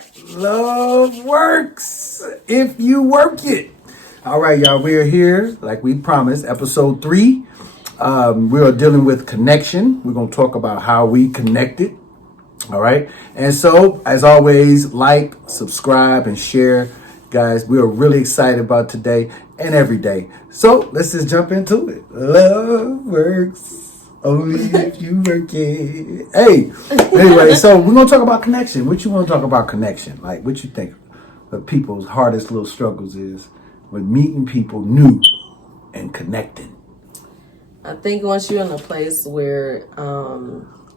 back. Love works if you work it. All right, y'all. We are here, like we promised, episode 3. We are dealing with connection. We're going to talk about how we connected. All right. And so, as always, like, subscribe, and share. Guys, we are really excited about today and every day. So, let's just jump into it. Love works only if you work it. Hey, anyway, so we're going to talk about connection. What you want to talk about connection? Like, what you think of people's hardest little struggles is with meeting people new and connecting? I think once you're in a place where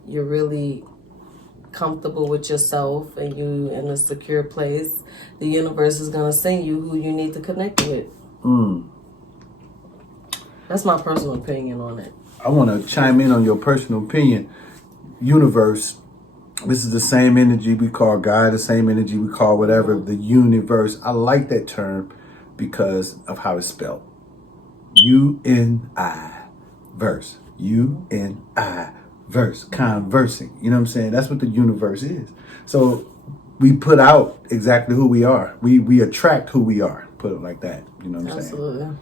you're really comfortable with yourself and you in a secure place, the universe is going to send you who you need to connect with. That's my personal opinion on it. I want to chime in on your personal opinion. Universe, this is the same energy we call God, the same energy we call whatever, the universe. I like that term because of how it's spelled. U-N-I, verse. U-N-I, verse. Conversing. You know what I'm saying? That's what the universe is. So we put out exactly who we are. We attract who we are. Put it like that. You know what I'm saying? Absolutely.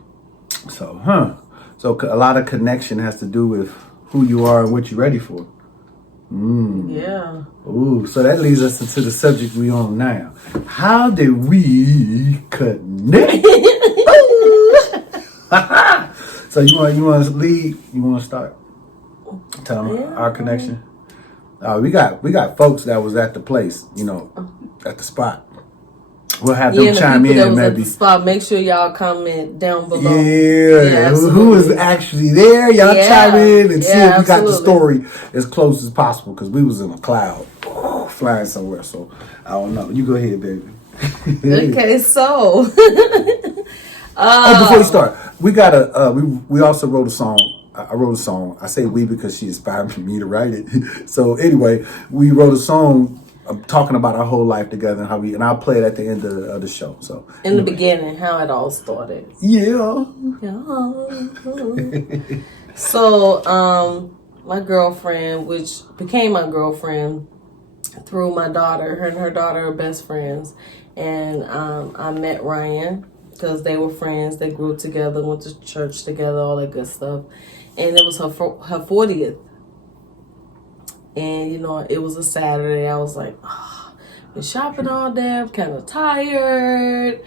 So a lot of connection has to do with who you are and what you're ready for. Yeah. Ooh, so that leads us into the subject we on now. How did we connect? So you want to lead? You want to start? Tell them our connection. We got folks that was at the place, at the spot. We'll have them chime in, that was maybe. At the spot, make sure y'all comment down below. Yeah, who was actually there? Y'all chime in and see if we got the story as close as possible, because we was in a cloud, flying somewhere. So I don't know. You go ahead, baby. Okay, so. Before we start, we got we also wrote a song. I wrote a song. I say we because she inspired me to write it. So anyway, we wrote a song talking about our whole life together and I'll play it at the end of the show. So in the beginning, how it all started. Yeah. So my girlfriend, which became my girlfriend through my daughter, her and her daughter are best friends, and I met Ryan because they were friends. They grew up together, went to church together, all that good stuff. And it was her 40th. And, it was a Saturday. I was like, been shopping all day. I'm kind of tired.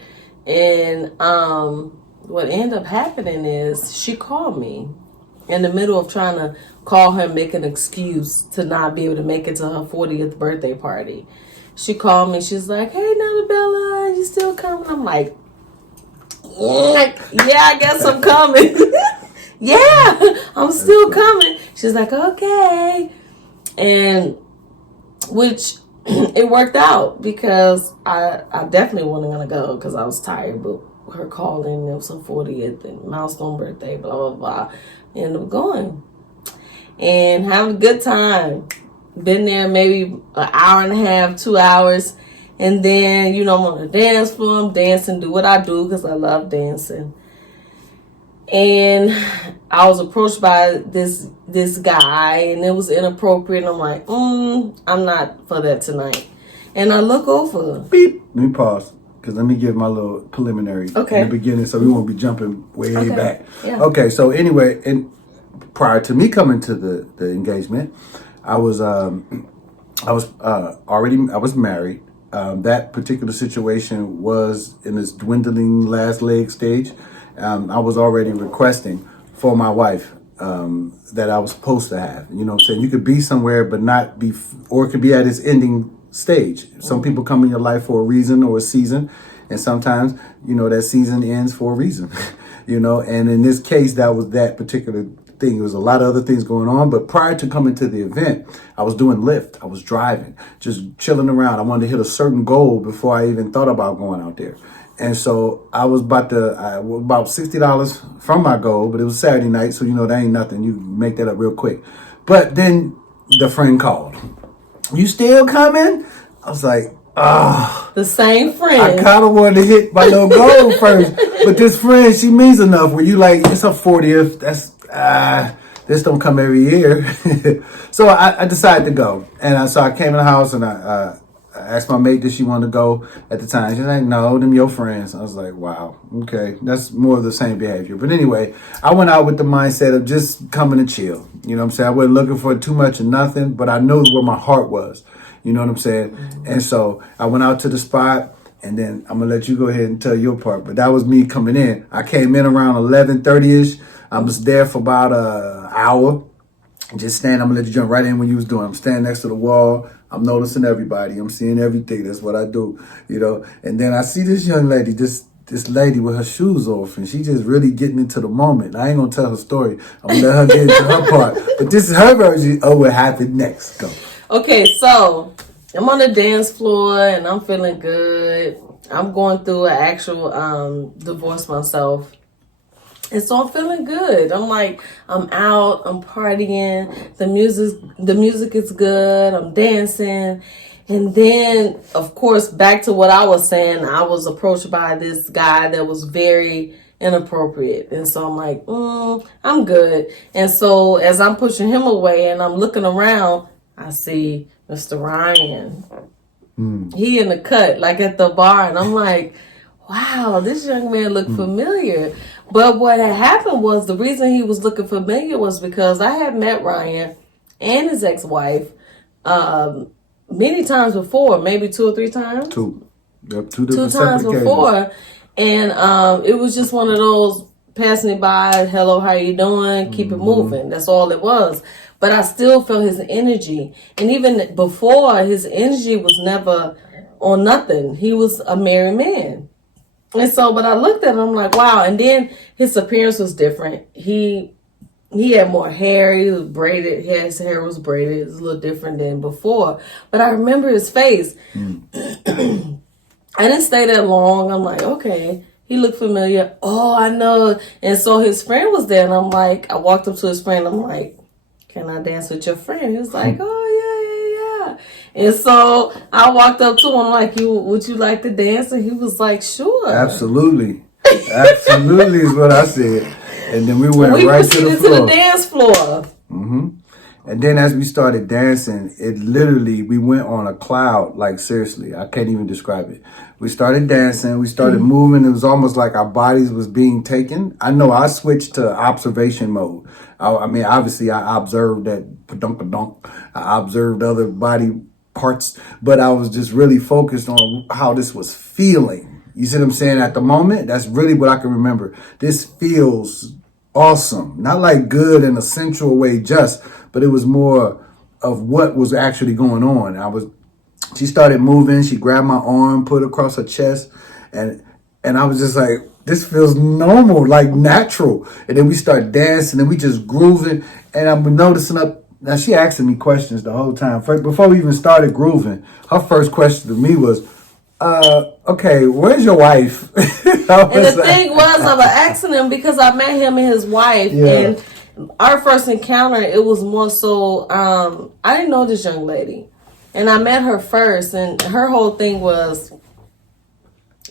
And what ended up happening is she called me in the middle of trying to call her and make an excuse to not be able to make it to her 40th birthday party. She called me. She's like, hey, Bella, you still coming? I'm like, yeah, I guess I'm coming. Yeah, I'm still coming. She's like, okay. And which it worked out because I definitely wasn't going to go because I was tired. But her calling, it was her 40th and milestone birthday, blah, blah, blah. Ended up going and having a good time. Been there maybe an hour and a half, 2 hours. And then, I'm on the dance floor. I'm dancing, do what I do because I love dancing. And I was approached by this guy, and it was inappropriate. And I'm like, I'm not for that tonight. And I look over. Beep. Let me pause, because let me give my little preliminary in the beginning, so we won't be jumping way back. Yeah. Okay, so anyway, and prior to me coming to the engagement, I was married. That particular situation was in this dwindling last leg stage. I was already requesting for my wife that I was supposed to have. You know what I'm saying? You could be somewhere but not be, or it could be at its ending stage. Some people come in your life for a reason or a season, and sometimes, that season ends for a reason. And in this case, that was that particular thing. There was a lot of other things going on, but prior to coming to the event, I was doing Lyft. I was driving, just chilling around. I wanted to hit a certain goal before I even thought about going out there. And so I was about $60 from my goal, but it was Saturday night, so that ain't nothing. You make that up real quick. But then the friend called. You still coming? I was like, the same friend. I kind of wanted to hit my little goal first, but this friend, she means enough. Where you like, it's her 40th. That's this don't come every year. So I decided to go, and so I came in the house and I I asked my mate, did she want to go at the time? She's like, no, them your friends. I was like, wow, okay. That's more of the same behavior. But anyway, I went out with the mindset of just coming to chill. You know what I'm saying? I wasn't looking for too much or nothing, but I knew where my heart was. You know what I'm saying? Mm-hmm. And so I went out to the spot. And then I'm going to let you go ahead and tell your part. But that was me coming in. I came in around 11:30ish. I was there for about an hour. Just standing. I'm going to let you jump right in when you was doing. I'm standing next to the wall. I'm noticing everybody. I'm seeing everything. That's what I do, you know. And then I see this young lady, this lady with her shoes off. And she just really getting into the moment. I ain't going to tell her story. I'm going to let her get into her part. But this is her version of what happened next. Go. Okay, so I'm on the dance floor and I'm feeling good. I'm going through an actual divorce myself. And so I'm feeling good. I'm like, I'm out, I'm partying, the music is good, I'm dancing. And then, of course, back to what I was saying, I was approached by this guy that was very inappropriate. And so I'm like, I'm good. And so as I'm pushing him away and I'm looking around, I see Mr. Ryan. He in the cut, like at the bar. And I'm like, wow, this young man looked familiar. But what had happened was the reason he was looking familiar was because I had met Ryan and his ex-wife many times before, maybe 2 or 3 times. Two different 2 times before. And it was just one of those passing me by, hello, how you doing? Keep it moving. That's all it was. But I still felt his energy. And even before, his energy was never on nothing. He was a married man. And so, but I looked at him, I'm like, wow. And then his appearance was different. He had more hair. He was braided. His hair was braided. It was a little different than before. But I remember his face. I didn't stay that long. I'm like, okay. He looked familiar. Oh, I know. And so his friend was there. And I'm like, I walked up to his friend. I'm like, can I dance with your friend? He was like, oh, yeah. And so I walked up to him like, would you like to dance? And he was like, sure. Absolutely. Absolutely is what I said. And then we went right to the floor. To the dance floor. Mm-hmm. And then as we started dancing, it literally, we went on a cloud. Like, seriously, I can't even describe it. We started dancing. We started moving. It was almost like our bodies was being taken. I know I switched to observation mode. I mean, obviously, I observed that padunk-a-dunk. I observed other body parts, but I was just really focused on how this was feeling. You see what I'm saying? At the moment, that's really what I can remember. This feels awesome. Not like good in a sensual way just, but it was more of what was actually going on. She started moving. She grabbed my arm, put it across her chest, and I was just like, this feels normal, like natural. And then we start dancing and we just grooving. And I'm noticing now she asking me questions the whole time. Before we even started grooving, her first question to me was, okay, where's your wife? And the thing was, I was asking him because I met him and his wife. Yeah. And our first encounter, it was more so, I didn't know this young lady. And I met her first, and her whole thing was,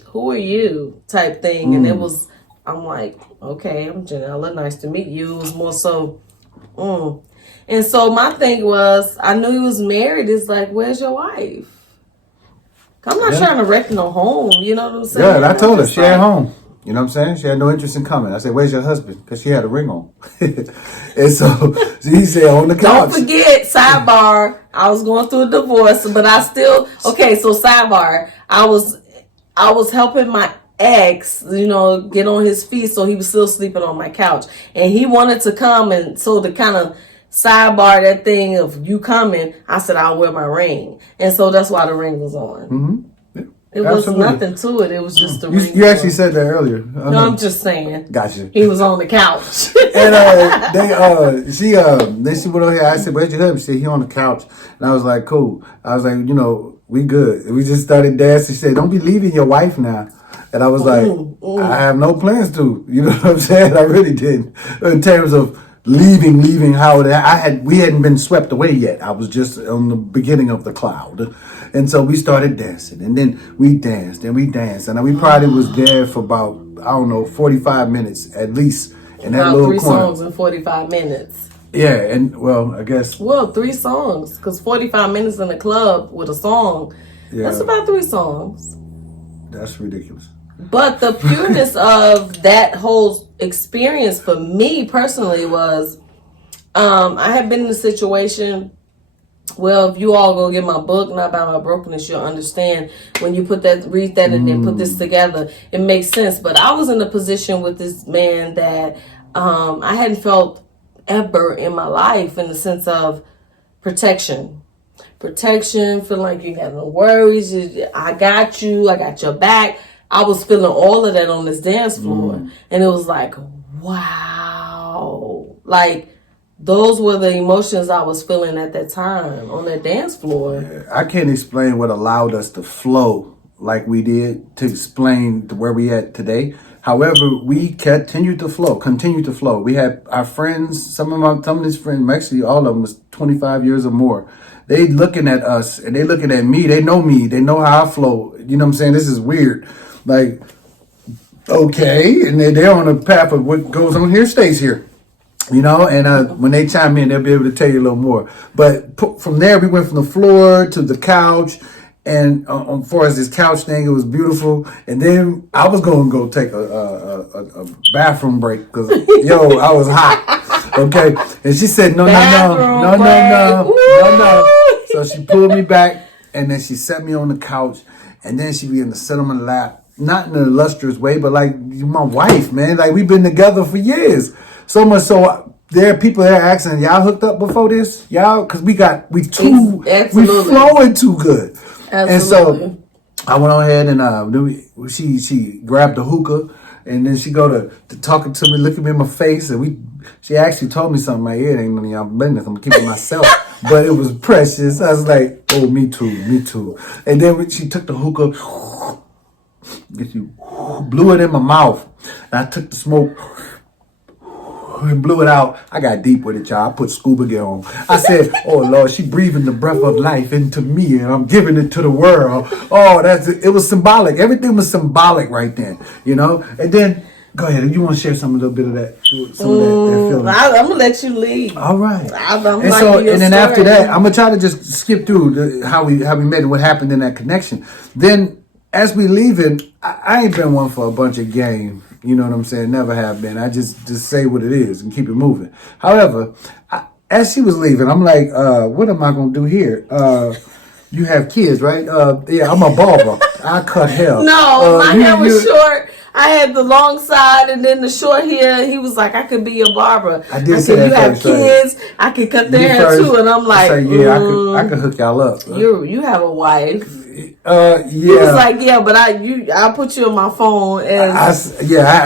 who are you type thing. And it was, I'm like, okay, I'm Janella, nice to meet you. It was more so, And so my thing was, I knew he was married. It's like, where's your wife? I'm not trying to wreck no home. You know what I'm saying? Yeah, and I told her she at home. You know what I'm saying? She had no interest in coming. I said, where's your husband? Because she had a ring on. And so he said, on the couch. Don't forget, sidebar, I was going through a divorce, but I still, okay, so sidebar, I was helping my ex, get on his feet, so he was still sleeping on my couch. And he wanted to come, and so to kind of sidebar that thing of you coming, I said, I'll wear my ring. And so that's why the ring was on. Mm-hmm. It was nothing to it. It was just the ring. You actually said that earlier. No, I'm just saying. Gotcha. He was on the couch. And she went over here. I said, where's your husband? She said, he on the couch. And I was like, cool. I was like, we good. We just started dancing. She said, don't be leaving your wife now. And I was like, I have no plans to. You know what I'm saying? I really didn't. In terms of leaving how we hadn't been swept away yet. I was just on the beginning of the cloud. And so we started dancing, and then we danced, and we probably was there for about, 45 minutes at least in that little 3 corner. songs in 45 minutes. Yeah, and I guess. 3 songs, because 45 minutes in a club with a song, That's about 3 songs. That's ridiculous. But the pureness of that whole experience for me personally was, I had been in a situation. Well, if you all go get my book, Not By My Brokenness, you'll understand when you read that and then put this together, it makes sense. But I was in a position with this man that I hadn't felt ever in my life, in the sense of protection, feeling like you got no worries. I got you. I got your back. I was feeling all of that on this dance floor. And it was like, wow. Like, those were the emotions I was feeling at that time on that dance floor. Yeah, I can't explain what allowed us to flow like we did to explain to where we at today. However, we continued to flow. We had our friends, some of these friends, actually all of them was 25 years or more. They looking at us and they looking at me. They know me. They know how I flow. You know what I'm saying? This is weird. Like, okay. And they're on the path of what goes on here stays here. You know, and when they chime in, they'll be able to tell you a little more. But from there, we went from the floor to the couch. And as far as this couch thing, it was beautiful. And then I was going to go take a bathroom break because, yo, I was hot. Okay. And she said, no. So she pulled me back and then she set me on the couch. And then she began to sit on my lap. Not in an illustrious way, but like, you're my wife, man. Like, we've been together for years. So much so, there are people there asking, y'all hooked up before this? Y'all? Because we flowing too good. Absolutely. And so, I went on ahead and she grabbed the hookah, and then she go to talking to me, looking me in my face, and she actually told me something in my ear. It ain't none of y'all business. I'm keeping myself. But it was precious. I was like, oh, me too. And then when she took the hookah, she blew it in my mouth, and I took the smoke and blew it out. I got deep with it, y'all. I put scuba gear on. I said, oh, Lord, she breathing the breath of life into me, and I'm giving it to the world. Oh, it was symbolic. Everything was symbolic right then, you know? And then, go ahead. You want to share a little bit of that? That feeling? I'm going to let you lead. All right. And then after that, I'm going to try to just skip through how we met and what happened in that connection. Then, as we leaving, I ain't been one for a bunch of game. You know what I'm saying? Never have been. I just say what it is and keep it moving. However, as she was leaving, I'm like, what am I going to do here? You have kids, right? Yeah, I'm a barber. I cut hair. No, my hair was short. I had the long side and then the short hair. He was like, I could be your barber. I said, you have kids. Right? I could cut their hair too. And I'm like, I could hook y'all up. You have a wife. Yeah. He was like, yeah, but I'll put you on my phone. And I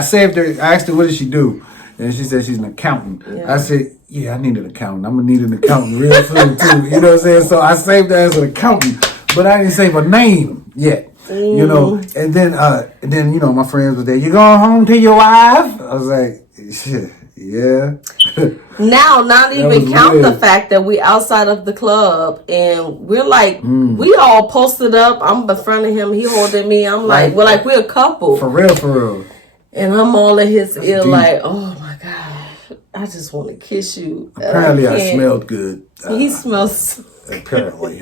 saved her. I asked her, what does she do? And she said she's an accountant. Yeah. I said, yeah, I need an accountant. I'm going to need an accountant real soon too. You know what I'm saying? So I saved her as an accountant, but I didn't save her name yet. You know, and then you know, my friends were there. You going home to your wife? I was like, shit, yeah. Now, not even count the fact that we outside of the club and we're like, we all posted up. I'm in front of him. He holding me. I'm like, we're a couple. For real. And I'm all in his ear like, oh my God, I just want to kiss you. Apparently, I smelled good. He smells. Apparently.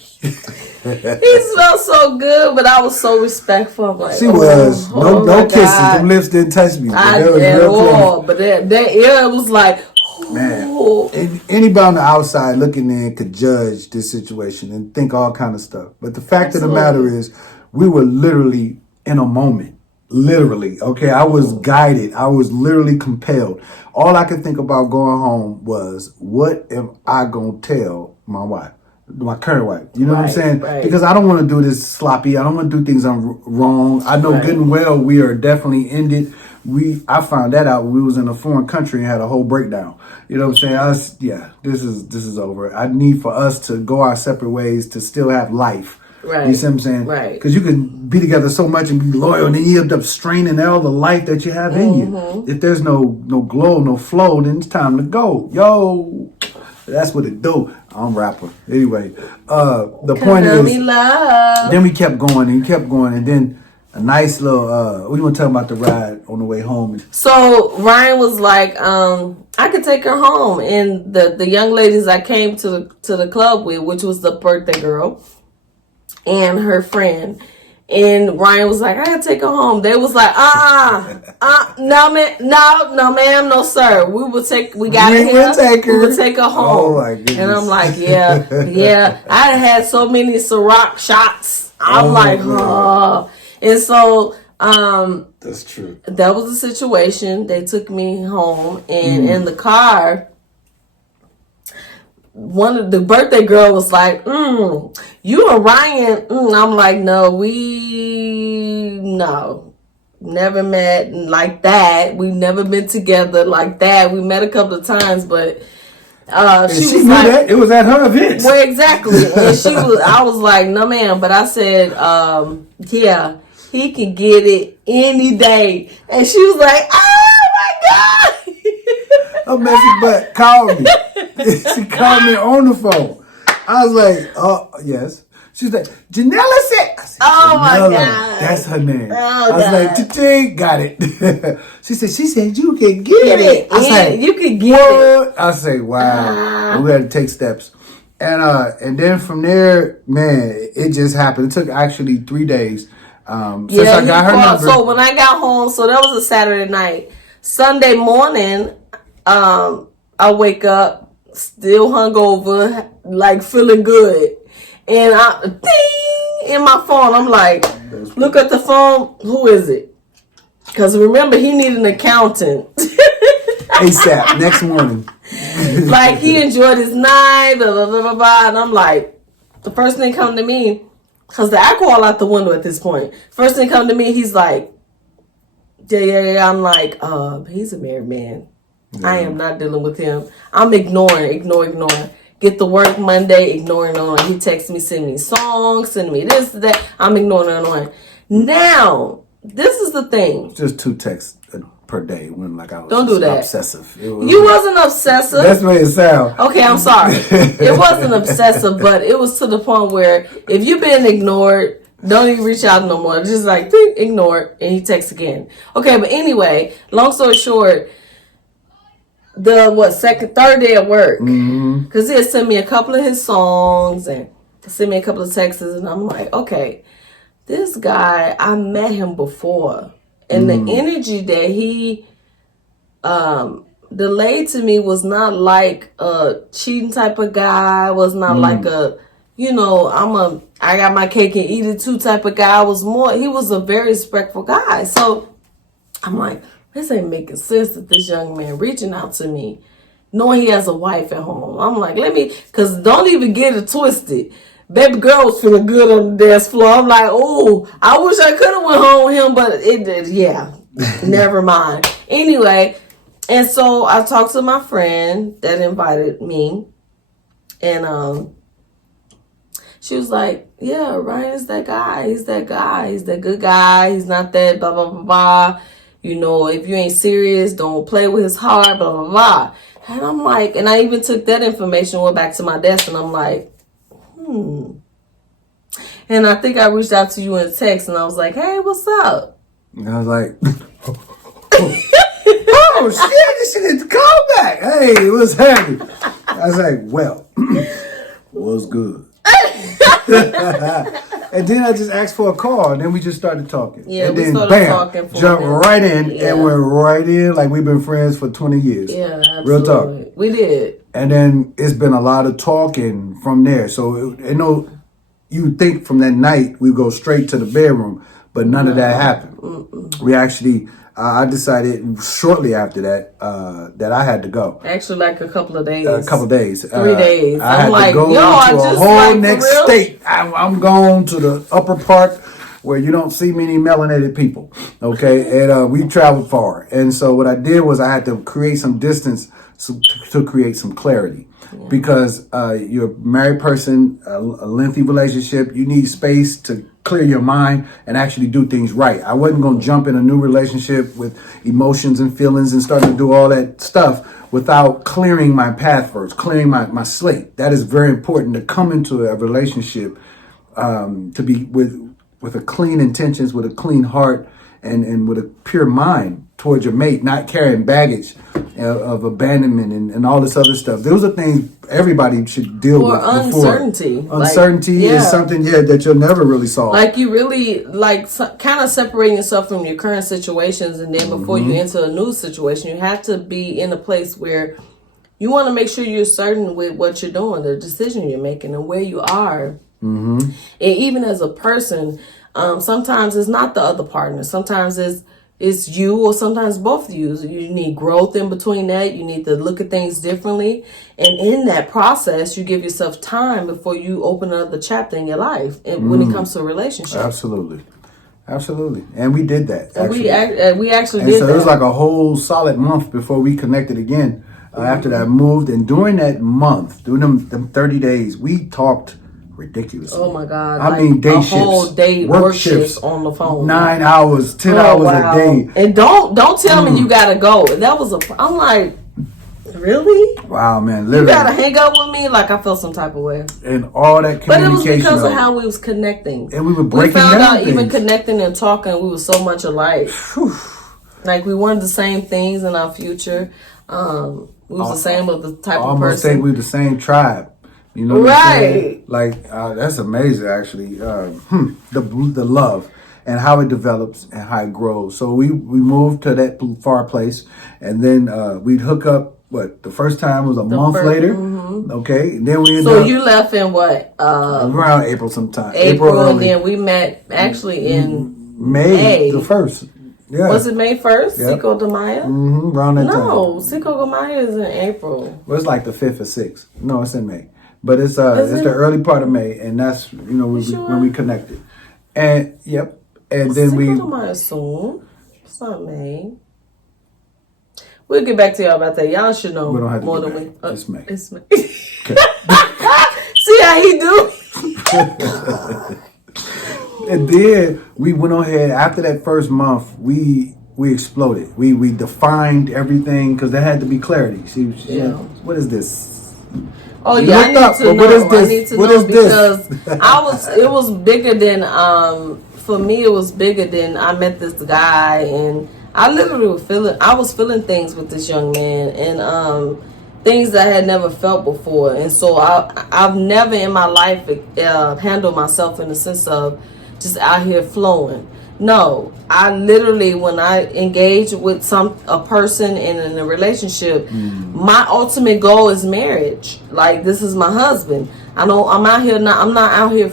He smelled so good, but I was so respectful. I'm like, she was. No kisses. Them lips didn't touch me. At all. But that ear was like, man. Anybody on the outside looking in could judge this situation and think all kind of stuff. But the fact of the matter is, we were literally in a moment. Literally, okay? I was guided. I was literally compelled. All I could think about going home was, what am I going to tell my wife? My current wife. You know what I'm saying? Right. Because I don't want to do this sloppy. I don't want to do things wrong. I know good and well we are definitely ended. I found that out when we was in a foreign country and had a whole breakdown. You know what I'm saying? This is over. I need for us to go our separate ways to still have life. Right. You see what I'm saying? Right. Because you can be together so much and be loyal, and then you end up straining all the life that you have in you. If there's no glow, no flow, then it's time to go. Yo, that's what it do. I'm a rapper. Anyway, the point is, then we kept going, and then a nice little, we want to talk about the ride on the way home. So Ryan was like, I could take her home. And the young ladies I came to the club with, which was the birthday girl, and her friend. And Ryan was like, I gotta take her home. They was like, no, ma'am, no, sir. We got her here. We will take her home. Oh my goodness. And I'm like, yeah. I had so many Ciroc shots. I'm And so, that's true. That was the situation. They took me home, and in the car, one of the birthday girl was like, you and Ryan. I'm like, no, never met like that. We've never been together like that. We met a couple of times, but she was knew like, that it was at her event. Well, exactly. And I was like, no, ma'am. But I said, yeah, he can get it any day. And she was like, oh my God. Her messy butt called me. She called me on the phone. I was like, oh, yes. She's like, Janella said. I said, oh, my God. That's her name. Oh, I was God. like, Cha-ching, got it. She said, you can get it. I was like, you can get it. I say, wow. We had to take steps. And then from there, man, it just happened. It took actually 3 days. Since I got her number. So when I got home, so that was a Saturday night. Sunday morning, I wake up still hungover, like feeling good, and I ding in my phone. I'm like, look at the phone. Who is it? Because remember, he needed an accountant. ASAP next morning. Like he enjoyed his night, blah blah blah blah blah, and I'm like, the first thing come to me, because the alcohol out the window at this point. First thing come to me, he's like, yeah. I'm like, he's a married man. Yeah. I am not dealing with him. I'm ignoring. Get to work Monday, ignoring. He texts me, send me songs, send me this, that. I'm ignoring. Now, this is the thing. Just 2 texts per day when I was Don't do that. Obsessive. You wasn't obsessive. That's the way it sounds. Okay, I'm sorry. It wasn't obsessive, but it was to the point where if you've been ignored, don't even reach out no more. Just like, ignore, and he texts again. Okay, but anyway, long story short, third day at work, because he had sent me a couple of his songs and sent me a couple of texts, and I'm like, okay, this guy, I met him before, and the energy that he delayed to me was not like a cheating type of guy, was not like a, I got my cake and eat it too type of guy. He was a very respectful guy. So I'm like, this ain't making sense that this young man reaching out to me, knowing he has a wife at home. I'm like, because don't even get it twisted. Baby girl was feeling good on the dance floor. I'm like, oh, I wish I could have went home with him, but it did. Yeah, never mind. Anyway, and so I talked to my friend that invited me, and she was like, yeah, Ryan is that guy. He's that guy. He's that good guy. He's not that blah, blah, blah, blah. If you ain't serious, don't play with his heart, blah, blah, blah. And I'm like, and I even took that information, went back to my desk, and I'm like, And I think I reached out to you in text, and I was like, hey, what's up? And I was like, oh, shit, this shit is call back. Hey, what's happening? I was like, well, what's good? And then I just asked for a call, and then we just started talking. Yeah, and we then started talking for jumped right in, and went right in like we've been friends for 20 years. Yeah, absolutely. Real talk. We did. And then it's been a lot of talking from there. So, you think from that night we go straight to the bedroom, but none of that happened. We actually, I decided shortly after that that I had to go. Actually, like a couple of days. 3 days. I had like, to go to a whole next state. I'm going to the upper part where you don't see many melanated people. Okay, and we traveled far, and so what I did was I had to create some distance to create some clarity. Yeah. Because you're a married person, a lengthy relationship, you need space to clear your mind and actually do things right. I wasn't going to jump in a new relationship with emotions and feelings and start to do all that stuff without clearing my path first, clearing my slate. That is very important to come into a relationship to be with a clean intentions, with a clean heart, and with a pure mind towards your mate, not carrying baggage of abandonment and all this other stuff. Those are things everybody should deal with before. Uncertainty. Uncertainty is something, that you'll never really solve. Like you really, kind of separating yourself from your current situations, and then before you enter a new situation, you have to be in a place where you want to make sure you're certain with what you're doing, the decision you're making, and where you are. And even as a person, sometimes it's not the other partner. Sometimes it's you, or sometimes both of you. You need growth in between that. You need to look at things differently. And in that process, you give yourself time before you open another chapter in your life when it comes to a relationship. Absolutely. And we did that. And we actually did so that. It was like a whole solid month before we connected again. After that, I moved. And during that month, during them 30 days, we talked ridiculously. Oh my God. I mean, day shifts. Whole day work shifts on the phone. 9 hours, 10 hours a day. And don't tell me you gotta go. That was I'm like, really? Wow, man. Literally. You gotta hang out with me? Like, I felt some type of way. And all that communication. But it was because of how we was connecting. And we were breaking down We found out things. even connecting and talking, we were so much alike. Like, we wanted the same things in our future. We was the same of the type of person. Almost say we were the same tribe. You know what I'm saying? Like, that's amazing, actually. The love and how it develops and how it grows. So we moved to that far place, and then we'd hook up. What, the first time was a month later? Okay, and then we ended So up, you left in what? around April sometime. April and early. then we met actually in May the 1st. Yeah. Was it May 1st? Yep. Cinco de Mayo? Around that time. No, Cinco de Mayo is in April. Well, it's like the 5th or 6th. No, it's in May. But it's the early part of May, and that's when we connected. And and then Cinco de Mayo soon. It's not May. We'll get back to y'all about that. Y'all should know We don't have to more get than back. we. It's May. It's May. See how he do? And then we went on ahead. After that first month, we exploded. We defined everything because there had to be clarity. See, what is this? Oh You yeah, I looked need up, to but know. what is this? I need to What know is this? because it was bigger than for me. It was bigger than I met this guy, and I literally was feeling things with this young man, and things that I had never felt before. And so I've never in my life handled myself in the sense of just out here flowing. No, I literally, when I engage with a person in a relationship, my ultimate goal is marriage. Like, this is my husband. I'm not out here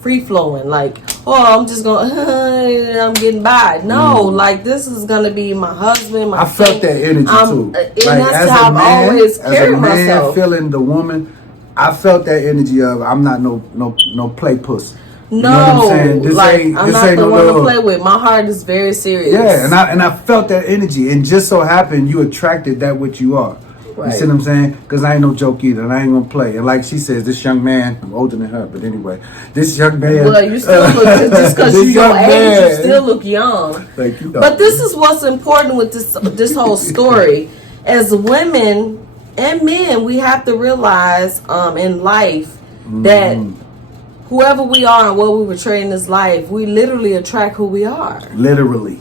free flowing. Like, I'm just I'm getting by. No, like, this is gonna be my husband. I felt that energy too. And that's how I've always carried myself. Feeling the woman, I felt that energy of I'm not no play puss. No, you know what I'm saying? I'm not the one to play with. My heart is very serious. Yeah, and I felt that energy, and just so happened you attracted that which you are. Right. You see what I'm saying? Because I ain't no joke either, and I ain't gonna play. And like she says, this young man, I'm older than her, but anyway, this young man. Well, you still look, just because you're your age, you still look young. Thank you. But this is what's important with this whole story. As women and men, we have to realize in life that whoever we are and what we portray in this life, we literally attract who we are. Literally.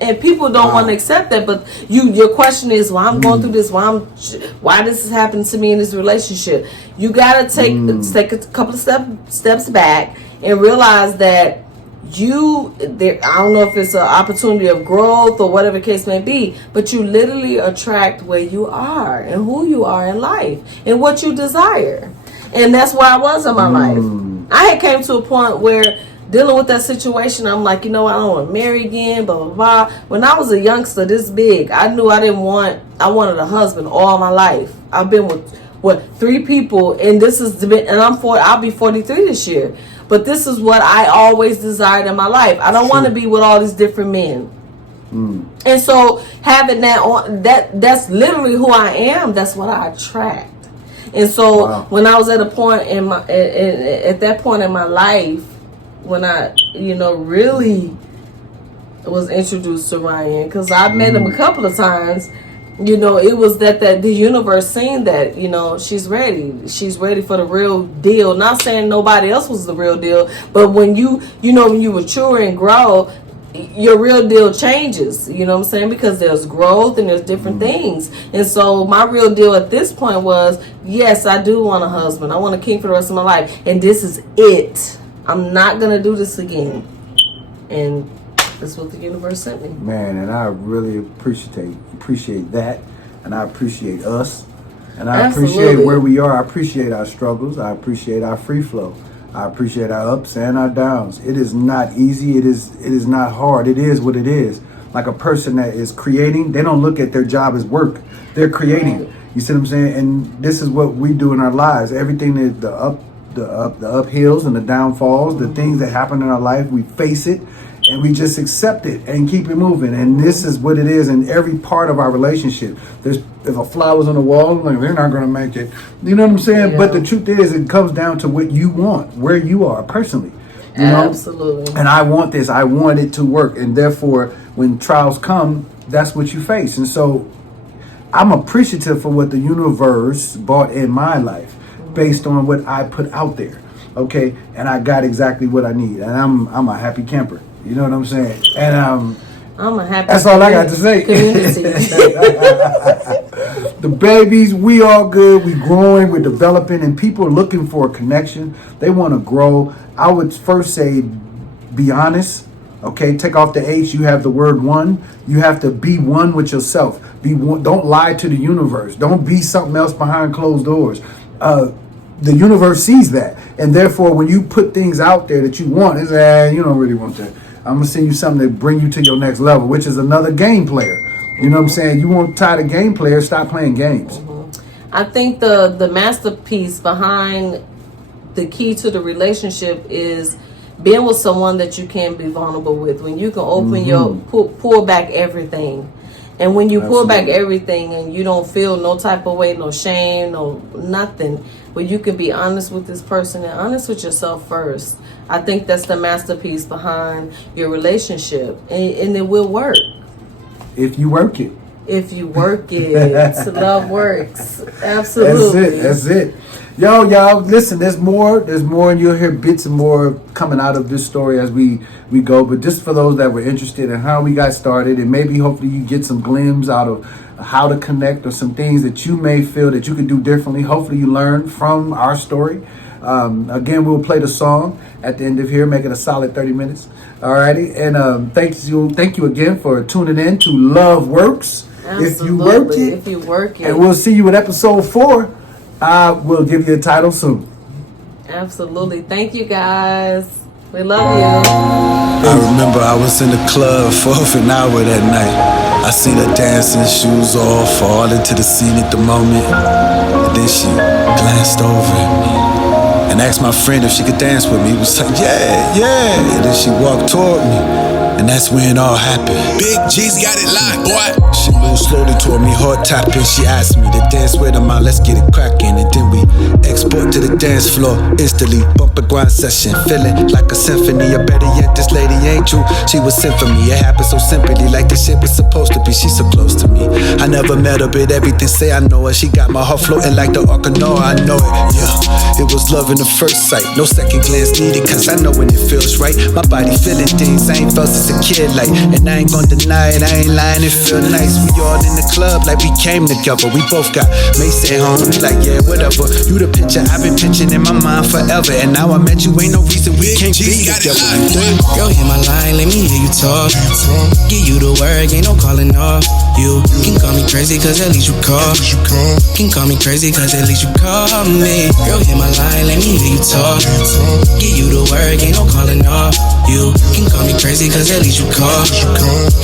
And people don't want to accept that, but your question is, well, I'm going through this. Why this is happening to me in this relationship? You gotta take a couple of steps back and realize that I don't know if it's an opportunity of growth or whatever the case may be, but you literally attract where you are and who you are in life and what you desire. And that's where I was in my life. I had came to a point where dealing with that situation, I'm like, you know what, I don't want to marry again, blah, blah, blah. When I was a youngster this big, I knew I wanted a husband all my life. I've been with 3 people, and I'll be 43 this year. But this is what I always desired in my life. I don't want to be with all these different men. And so having that's literally who I am. That's what I attract. And so when I was at a point at that point in my life, when I, really was introduced to Ryan, because I met him a couple of times, it was that the universe seen that, she's ready for the real deal. Not saying nobody else was the real deal, but when you mature and grow, your real deal changes, you know what I'm saying? Because there's growth and there's different things. And so my real deal at this point was, yes, I do want a husband. I want a king for the rest of my life. And this is it. I'm not going to do this again. And that's what the universe sent me. Man, and I really appreciate that. And I appreciate us. And I appreciate where we are. I appreciate our struggles. I appreciate our free flow. I appreciate our ups and our downs. It is not easy. It is not hard. It is what it is. Like a person that is creating, they don't look at their job as work. They're creating. You see what I'm saying? And this is what we do in our lives. Everything is the uphills and the downfalls, the things that happen in our life, we face it and we just accept it and keep it moving. And this is what it is in every part of our relationship. If a flower's on the wall, like, they're not going to make it. You know what I'm saying? Yeah. But the truth is, it comes down to what you want, where you are personally. You know? Absolutely. And I want this. I want it to work. And therefore, when trials come, that's what you face. And so I'm appreciative for what the universe brought in my life based on what I put out there. Okay? And I got exactly what I need. And I'm a happy camper. You know what I'm saying? And I'm a happy. That's all I got to say. The babies, we all good. We growing. We're developing, and people are looking for a connection. They want to grow. I would first say, be honest. Okay, take off the H. You have the word one. You have to be one with yourself. Be one. Don't lie to the universe. Don't be something else behind closed doors. The universe sees that, and therefore, when you put things out there that you want, it's you don't really want that. I'm going to send you something that bring you to your next level, which is another game player. You know what I'm saying? You won't tie the game player, stop playing games. I think the masterpiece behind the key to the relationship is being with someone that you can be vulnerable with. When you can open your, pull back everything. And when you pull back everything and you don't feel no type of way, no shame, no nothing, but you can be honest with this person and honest with yourself first. I think that's the masterpiece behind your relationship. And it will work. If you work it. If you work it. Love works. Absolutely. That's it. Y'all, listen, there's more, and you'll hear bits and more coming out of this story as we go. But just for those that were interested in how we got started, and maybe hopefully you get some glimpse out of how to connect or some things that you may feel that you could do differently. Hopefully you learn from our story. Again, we'll play the song at the end of here, make it a solid 30 minutes. Alrighty, and thank you again for tuning in to Luv Wrkos. Absolutely. If you work it. And we'll see you at episode 4. We'll give you a title soon. Absolutely. Thank you, guys. We love you. I remember I was in the club for an hour that night. I seen her dancing, shoes off, fall into the scene at the moment. And then she glanced over at me and asked my friend if she could dance with me. He was like, yeah. And then she walked toward me. And that's when it all happened. Big G's got it locked, boy. She moved slowly toward me, heart tapping. She asked me to dance with her, man, let's get it cracking. And then we export to the dance floor instantly. Bump and grind session, feeling like a symphony. Or better yet, this lady ain't true. She was sent for me. It happened so simply, like this shit was supposed to be. She's so close to me. I never met her, but everything say I know her. She got my heart floating like the Ark of Noah. I know it, yeah. It was love in the first sight. No second glance needed, cause I know when it feels right. My body feeling things I ain't felt since a kid, like, and I ain't gon' deny it, I ain't lying, it feel nice. We all in the club like we came together. We both got Mace at home, we like, yeah, whatever. You the picture I've been pitching in my mind forever. And now I met you, ain't no reason we can't be together. Girl, hear my line, let me hear you talk. Give you the word, ain't no calling off. You can call me crazy, cause at least you call. Can call me crazy, cause at least you call me. Girl, hear my line, let me hear you talk. Give you the word, ain't no calling off. You can call me crazy, cause at least you call.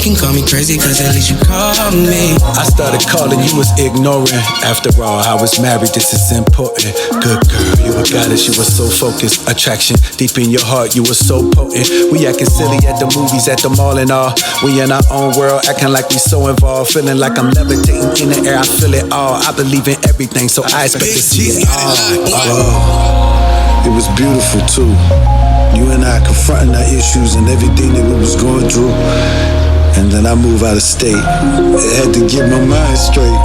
Can call me crazy, cause at least you call me. I started calling, you was ignoring. After all, I was married, this is important. Good girl, you a goddess, you were so focused. Attraction, deep in your heart, you were so potent. We acting silly at the movies, at the mall and all. We in our own world, acting like we so involved. Feeling like I'm levitating in the air, I feel it all. I believe in everything, so I expect to see it all. It was beautiful too. You and I confronting our issues and everything that we was going through. And then I moved out of state. I had to get my mind straight.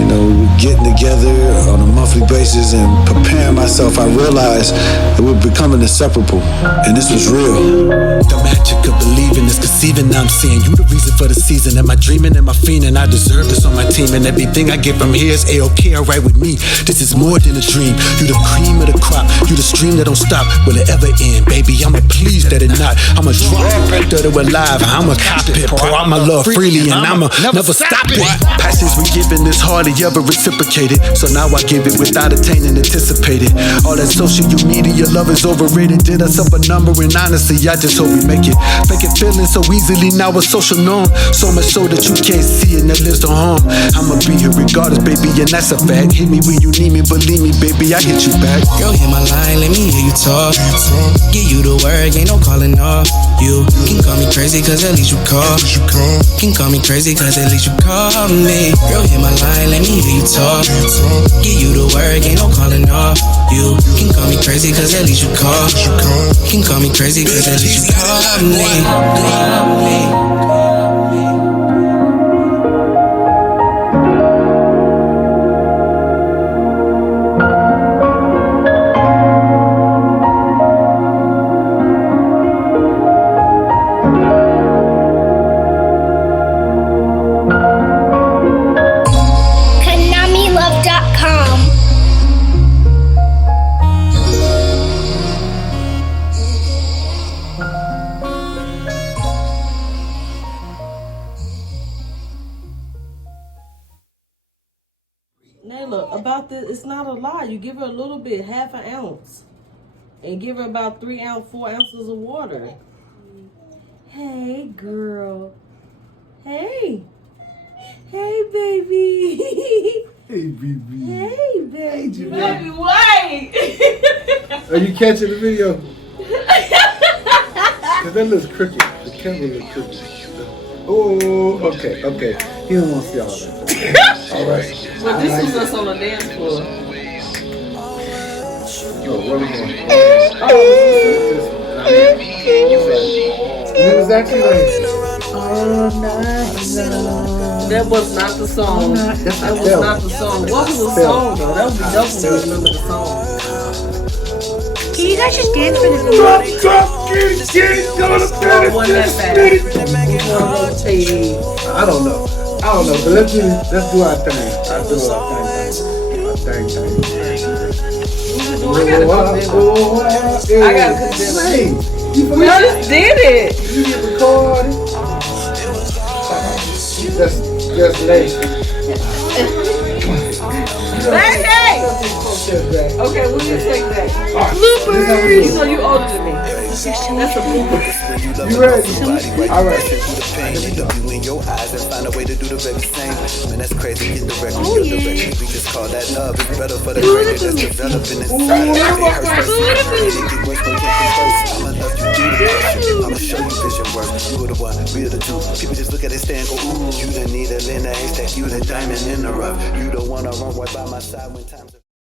You know, we were getting together on a monthly monthly basis and preparing myself, I realized that we're becoming inseparable, and this was real. The magic of believing is conceiving. Now I'm seeing you the reason for the season. Am I dreaming? Am I fiending? I deserve this on my team, and everything I get from here is A-OK, alright with me. This is more than a dream. You the cream of the crop. You the stream that don't stop. Will it ever end, baby? I'ma please that it not. I'ma drop it right there to alive. I'ma cop it. Pour out my love freely, and I'ma never stop it. Passions we giving is hardly ever reciprocated. So now I give it without attaining anticipated. All that social media love is overrated. Did us up a number, and honestly, I just hope we make it. Make it feeling so easily, now a social norm. So much so that you can't see it, and that lives no harm. I'ma be here regardless, baby, and that's a fact. Hit me when you need me, believe me, baby, I hit you back. Girl, hit my line, let me hear you talk. Give you the word, ain't no calling off. You can call me crazy, cause at least you call. Can call me crazy, cause at least you call me. Girl, hit my line, let me hear you talk. Give you the word, ain't no calling off. You can call me crazy, cause at least you call. Can call me crazy, cause at least you call me. Nayla, about this, it's not a lie. You give her a little bit, half an ounce, and give her about 4 ounces of water. Hey, girl. Hey. Hey, baby. Hey, baby. Hey, baby. Baby, wait. Are you catching the video? Cause that looks crooked. The camera looks crooked. Oh, okay. He don't want to see all that. All right. But this was us on the dance floor. Oh, where we going? It was actually like all night long. That was not the song. That was not the song. What was the song though? That would be dope when we remember the song. Can you guys just dance for the video? I don't know, but let's do our thing. Our thing. I gotta cook dinner. We just did it. You get recorded. Just late. Okay, we'll just take that. Bloopers! You know you older than me. That's a blooper. You ready? All right. You look you in your eyes and find a way to do the very same. Man, that's crazy. Get the record, your direction. We just call that love. It's better for the greater that's developing inside. I'ma love you through the pressure. I'ma show you vision work. You are the one, we are the two. People just look at it, stand, go ooh. You the needle in the haystack, you the diamond in the rough. You the one I run right by my side when times.